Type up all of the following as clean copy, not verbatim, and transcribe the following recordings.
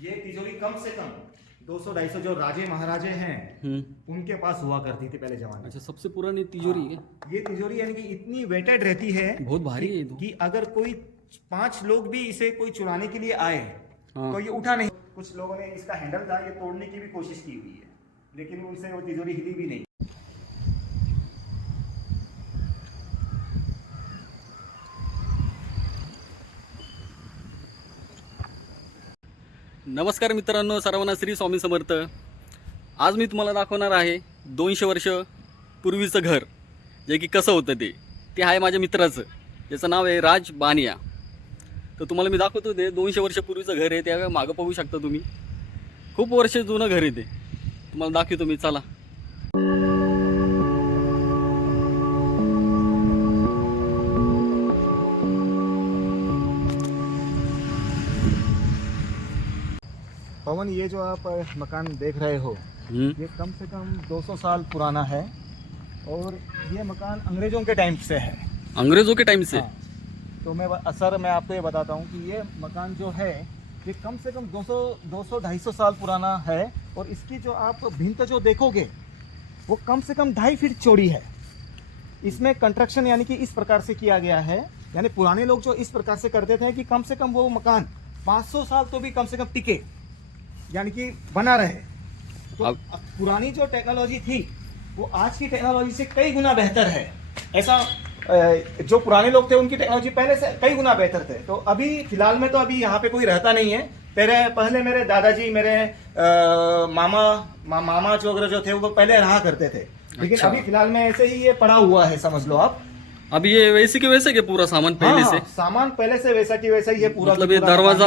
ये तिजोरी कम से कम 200-250 जो राजे महाराजे हैं उनके पास हुआ करती थी पहले जमाने में। अच्छा, सबसे पुरानी तिजोरी है। ये तिजोरी यानी कि इतनी वेटेड रहती है, बहुत भारी है ये तो। कि अगर कोई 5 लोग भी इसे कोई चुराने के लिए आए तो ये उठा नहीं। कुछ लोगों ने इसका हैंडल था ये तोड़ने की भी कोशिश की हुई है, लेकिन उनसे वो तिजोरी हिली भी नहीं। नमस्कार मित्रांनो, सर्वांना श्री स्वामी समर्थ। आज मी तुम्हाला दाखवणार आहे 200 वर्ष पूर्वीचं घर, जे की कसं होतं ते आहे माझ्या मित्राचं, ज्याचं नाव आहे राज बानिया। तर तुम्हाला मी दाखवतो ते 200 वर्ष पूर्वीचं घर आहे। त्या मागं पाहू शकता तुम्ही, खूप वर्ष जुनं घर आहे ते। तुम्हाला दाखवतो मी, चला। पवन, ये जो आप मकान देख रहे हो ये कम से कम 200 साल पुराना है, और ये मकान अंग्रेजों के टाइम से है। अंग्रेजों के टाइम से? हाँ। तो मैं आपको ये बताता हूँ कि ये मकान जो है ये कम से कम 200-250 साल पुराना है, और इसकी जो आप भिंत जो देखोगे वो कम से कम 2.5 फीट चौड़ी है। इसमें कंस्ट्रक्शन यानी कि इस प्रकार से किया गया है, यानी पुराने लोग जो इस प्रकार से करते थे कि कम से कम वो मकान 500 साल तो भी कम से कम टिके, यानी कि बना रहे। तो अब पुरानी जो टेक्नोलॉजी थी वो आज की टेक्नोलॉजी से कई गुना बेहतर है। ऐसा जो पुराने लोग थे उनकी टेक्नोलॉजी पहले से कई गुना बेहतर थे। तो अभी फिलहाल में तो अभी यहाँ पे कोई रहता नहीं है। पहले मेरे दादाजी, मेरे मामा जो थे वो पहले रहा करते थे, लेकिन अच्छा। अभी फिलहाल में ऐसे ही ये पड़ा हुआ है, समझ लो आप। अभी ये वैसे के वैसे के पूरा सामान पहले से? सामान पहले से वैसा की वैसा ही है पूरा। मतलब ये दरवाजा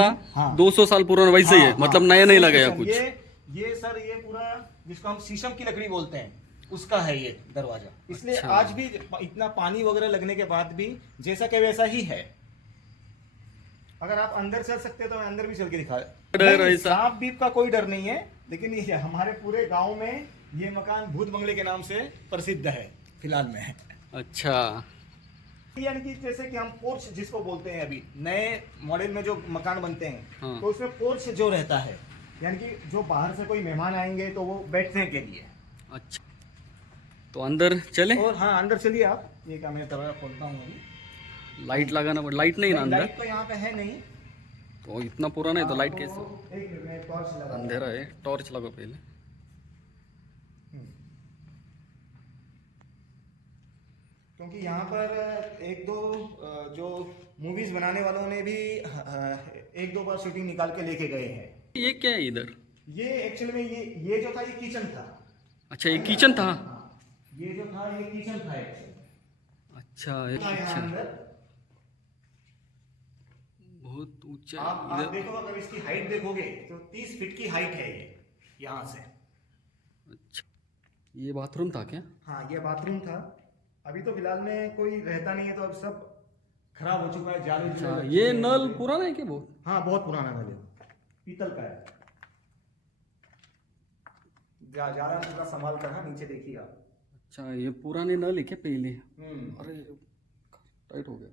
200 साल पुराना वैसे ही है, मतलब नया नहीं लगाया कुछ? ये सर, ये पूरा जिसको हम शीशम की लकड़ी बोलते हैं उसका है ये दरवाजा। इसलिए अच्छा। आज भी इतना पानी वगैरह लगने के बाद भी जैसा के वैसा ही है। अगर आप अंदर चल सकते तो मैं अंदर भी चल के दिखा। सांप बीप का कोई डर नहीं है, लेकिन ये हमारे पूरे गांव में ये मकान भूत बंगले के नाम से प्रसिद्ध है फिलहाल में। अच्छा, यानी कि जैसे कि हम पोर्च जिसको बोलते हैं, अभी नए मॉडल में जो मकान बनते हैं हाँ। तो उसमें पोर्च जो रहता है, यानी कि जो बाहर से कोई मेहमान आएंगे तो वो बैठने के लिए। अच्छा, तो अंदर चले? और हाँ, अंदर चलिए आप। ये क्या, मैं दरवाजा खोलता हूँ अभी। लाइट लगाना पड़, लाइट नहीं ना अंदर? लाइट तो यहाँ पे है नहीं। तो इतना पुराना है तो लाइट कैसे? एक मिनट में टॉर्च लगा। अंधेरा है, टॉर्च लगाओ पहले। क्योंकि यहाँ पर एक दो जो मूवीज बनाने वालों ने भी 1-2 बार शूटिंग निकाल के लेके गए हैं। ये क्या है इधर? ये एक्चुअली में ये जो था ये किचन था। अच्छा, ये किचन था? ये जो था ये किचन था एक्चुअली। अच्छा, ये यहाँ किचन अंदर बहुत ऊंचा आप इधर। देखो, अगर इसकी हाइट देखोगे तो 30 फीट की हाइट है ये यहाँ से। अच्छा, ये बाथरूम था क्या? हाँ, ये बाथरूम था। अभी तो फिलहाल में कोई रहता नहीं है, तो अब सब खराब हो चुका है, जाले अच्छा, ये नल पुराना है क्या बहुत? हाँ, बहुत पुराना नल है, पीतल का है। जाला पूरा संभाल कर। हाँ, नीचे देखिए आप। अच्छा, ये पुराने नल है क्या पहले? अरे टाइट हो गया।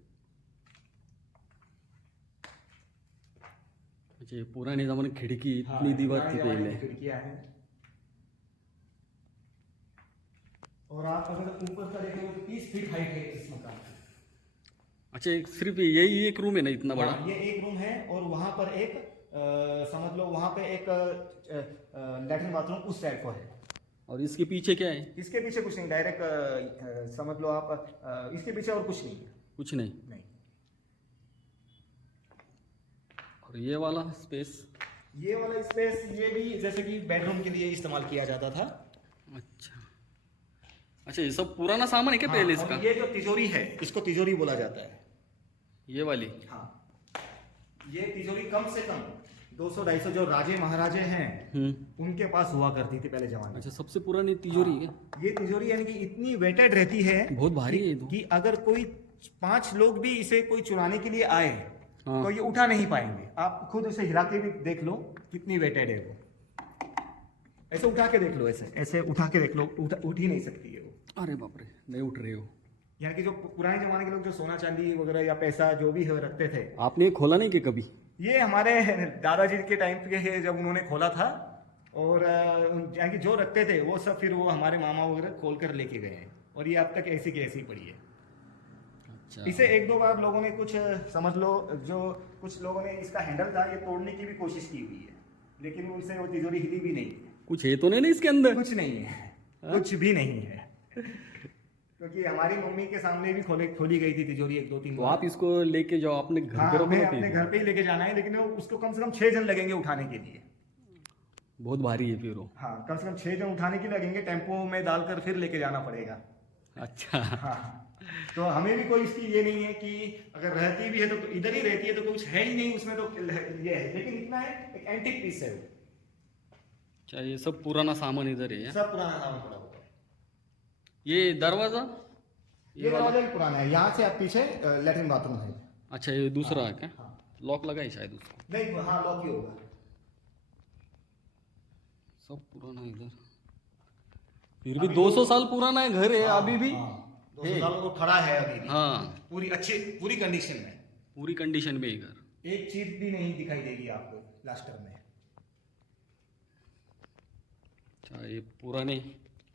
अच्छा, ये पुराने जमाने की खिड़की, इतनी दीवार थी पहले। खिड़कियां हैं। और आप अगर ऊपर का देखोगे तो 30 फीट हाइट है इस मकान की। अच्छा, एक सिर्फ यही एक रूम है ना इतना बड़ा? ये एक रूम है, और वहां पर एक समझ लो वहां पे एक लैट्रिन बाथरूम उस साइड को है। और इसके पीछे क्या है? इसके पीछे कुछ नहीं, डायरेक्ट समझ लो आप, इसके पीछे और कुछ नहीं है। कुछ नहीं? नहीं। और ये वाला स्पेस? ये वाला स्पेस ये भी जैसे कि बेडरूम के लिए इस्तेमाल किया जाता था। अच्छा अच्छा, ये सब पुराना सामान है क्या पहले इसका? ये जो तिजोरी है इसको तिजोरी बोला जाता है, ये वाली? हाँ, ये तिजोरी कम से कम 200-250 जो राजे महाराजे हैं उनके पास हुआ करती थी पहले जमाने में। अच्छा, सबसे पुरानी तिजोरी है? ये तिजोरी यानी कि इतनी वेटेड रहती है, बहुत भारी है ये तो। कि अगर कोई 5 लोग भी इसे कोई चुराने के लिए आए तो ये उठा नहीं पाएंगे। आप खुद उसे हिला के भी देख लो कितनी वेटेड है वो। ऐसे उठा के देख लो, ऐसे उठा के देख लो, उठ ही नहीं सकती है वो। अरे बाप रे, नहीं उठ रहे हो। यानी कि जो पुराने जमाने के लोग जो सोना चांदी वगैरह या पैसा जो भी रखते थे। आपने ये खोला नहीं कि कभी? ये हमारे दादाजी के टाइम पे है जब उन्होंने खोला था, और यानी कि जो रखते थे वो सब फिर वो हमारे मामा वगैरह खोल कर लेके गए हैं, और ये अब तक ऐसी की ऐसी पड़ी है। अच्छा। इसे एक दो बार लोगों ने कुछ समझ लो, जो कुछ लोगों ने इसका हैंडल था ये तोड़ने की भी कोशिश की हुई है, लेकिन उनसे वो तिजोरी हिली भी नहीं है। कुछ है तो नहीं ना इसके अंदर? कुछ नहीं है, कुछ भी नहीं है। क्योंकि हमारी मम्मी के सामने भी खोली गई थी तिजोरी एक दो तीन तो बार। आप इसको लेके जाओ अपने घर हाँ, पे रखो हमें ना अपने फिर। घर पे ही लेके जाना है, लेकिन उसको कम से कम 6 जन लगेंगे उठाने के लिए। बहुत भारी है फिर वो। हाँ, कम से कम 6 जन उठाने के लिए लगेंगे, टेम्पो में डालकर फिर लेके जाना पड़ेगा। अच्छा। हाँ, तो हमें भी कोई इसकी ये नहीं है कि अगर रहती भी है तो इधर ही रहती है, तो कुछ है ही नहीं उसमें, तो ये है, लेकिन इतना है एक एंटीक पीस है वो। अच्छा, ये सब पुराना सामान इधर है। सब पुराना सामान पड़ा हुआ है। ये दरवाजा? ये दरवाजा भी पुराना है। यहाँ से आप पीछे लेटरिन बाथरूम है। अच्छा, ये दूसरा है क्या? हाँ। लॉक लगा है शायद उसको। नहीं, हाँ, लॉक ही होगा। सब पुराना है इधर। फिर भी 200 साल पुराना है घर है अभी भी। 200 सालों को खड़ा है अभी भी। हाँ, पूरी कंडीशन में। पूरी कंडीशन में है घर। एक चीज भी नहीं दिखाई देगी आपको प्लास्टर में। अच्छा, ये पुराने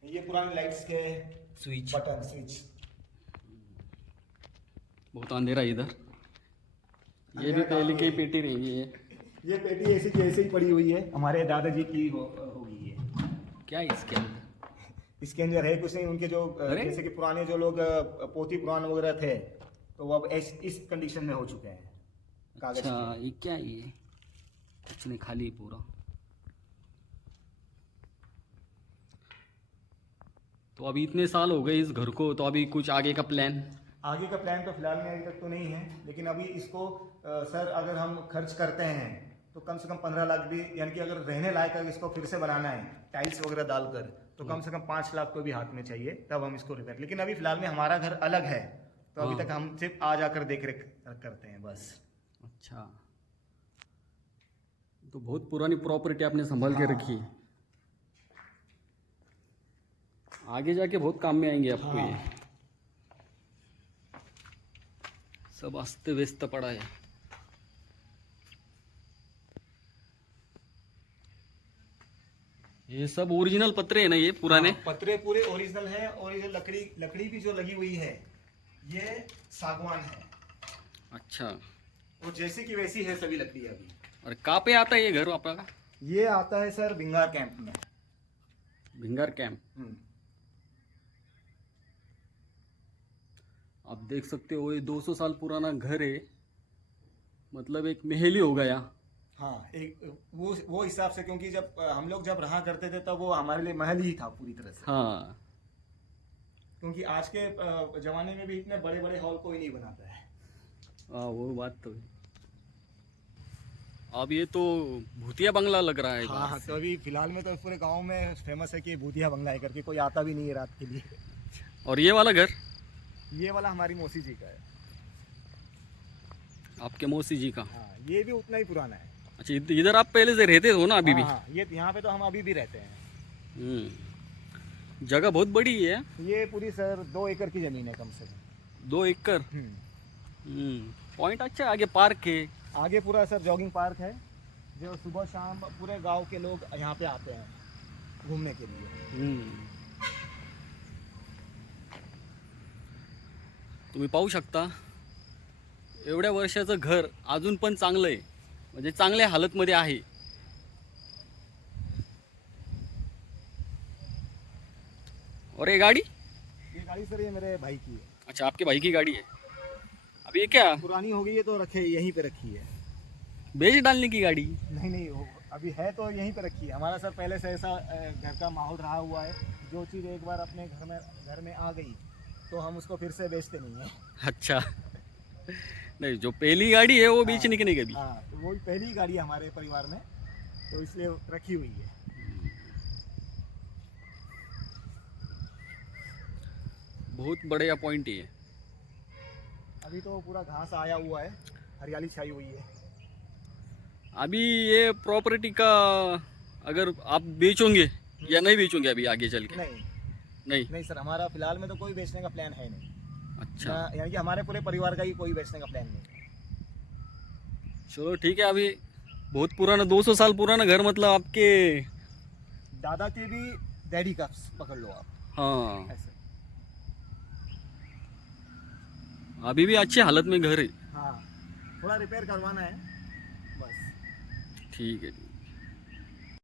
ये पुराने लाइट्स के स्विच। Button switch. बहुत अंधेरा है इधर। ये भी पहले की पेटी रही है। ये पेटी ऐसी की ऐसे ही पड़ी हुई है, हमारे दादाजी की होगी ये। क्या है इसके अंदर? इसके अंदर है कुछ नहीं, उनके जो अरे? जैसे कि पुराने जो लोग पोती पुराण वगैरह थे, तो वो अब इस कंडीशन में हो चुके हैं कागज अच्छा, के। ये क्या है ये? कुछ नहीं, खाली पूरा। तो अभी इतने साल हो गए इस घर को, तो अभी कुछ आगे का प्लान? आगे का प्लान तो फिलहाल में अभी तक तो नहीं है, लेकिन अभी इसको सर अगर हम खर्च करते हैं तो कम से कम 15 लाख भी, यानी कि अगर रहने लायक अगर इसको फिर से बनाना है टाइल्स वगैरह डालकर, तो कम से कम 5 लाख तो भी हाथ में चाहिए, तब हम इसको रिपेयर। लेकिन अभी फिलहाल में हमारा घर अलग है, तो अभी तक हम सिर्फ आ जाकर देख रेख करते हैं बस। अच्छा, तो बहुत पुरानी प्रॉपर्टी आपने संभाल के रखी है। आगे जाके बहुत काम में आएंगे आपको ये। सब अस्त व्यस्त पड़ा है। ये सब ओरिजिनल पत्रे है ना, ये पुराने? हाँ, पत्रे पूरे ओरिजिनल है, और ये लकड़ी भी जो लगी हुई है ये सागवान है। अच्छा, और जैसी की वैसी है सभी लकड़ी अभी। और कहाँ पे आता है ये घर आपका? ये आता है सर भिंगार कैंप में। भिंगार कैंप। आप देख सकते हो ये 200 साल पुराना घर है, मतलब एक महल ही हो गया। हाँ, एक वो हिसाब से, क्योंकि जब हम लोग जब रहा करते थे तब वो हमारे लिए महल ही था पूरी तरह से। हाँ, क्योंकि आज के जमाने में भी इतने बड़े बड़े हॉल कोई नहीं बनाता है। हाँ, वो बात तो है। अब ये तो भूतिया बंगला लग रहा है। हाँ, तो अभी फिलहाल में तो पूरे गांव में फेमस है कि भूतिया बंगला है करके, कोई आता भी नहीं है रात के लिए। और ये वाला घर? ये वाला हमारी मौसी जी का है। आपके मौसी जी का? हाँ, ये भी उतना ही पुराना है। अच्छा, इधर आप पहले से रहते हो ना अभी भी? हाँ, ये यहाँ पे तो हम अभी भी रहते हैं। जगह बहुत बड़ी है। ये पूरी सर 2 एकड़ की जमीन है कम से कम। 2 एकड़? पॉइंट अच्छा है, आगे पार्क है। आगे पूरा सर जॉगिंग पार्क है, जो सुबह शाम पूरे गांव के लोग यहाँ पे आते हैं घूमने के लिए। तुम्ही पाहू शकता, एवढ्या वर्षाचं घर अजून पण चांगलं आहे, म्हणजे चांगल्या हालतमध्ये आहे. और ये गाड़ी सर ये मेरे भाई की है। अच्छा, आपके भाई की गाड़ी है। अब ये क्या पुरानी हो गई है तो रखे यहीं पे रखी है। बेच डालने की गाड़ी? नहीं, अभी है तो यहीं पे रखी है। हमारा सर पहले से ऐसा घर का माहौल रहा हुआ है, जो चीज़ एक बार अपने घर में आ गई तो हम उसको फिर से बेचते नहीं है। अच्छा, नहीं, जो पहली गाड़ी है वो बेचने की नहीं कभी? हाँ, तो वही पहली गाड़ी है हमारे परिवार में, तो इसलिए रखी हुई है। बहुत बढ़िया पॉइंट है। अभी तो पूरा घास आया हुआ है, हरियाली छाई हुई है। अभी ये प्रॉपर्टी का अगर आप बेचोगे या नहीं बेचोगे अभी आगे चल के? नहीं सर, हमारा फिलहाल में तो कोई बेचने का प्लान है नहीं। अच्छा, यानी कि हमारे पूरे परिवार का ही कोई बेचने का प्लान नहीं है। चलो ठीक है। अभी बहुत पुराना 200 साल पुराना घर, मतलब आपके। दादा के भी डैडी का पकड़ लो आप, हाँ, ऐसे। अभी भी अच्छी हालत में घर है। हाँ, थोड़ा रिपेयर करवाना है बस। ठीक है।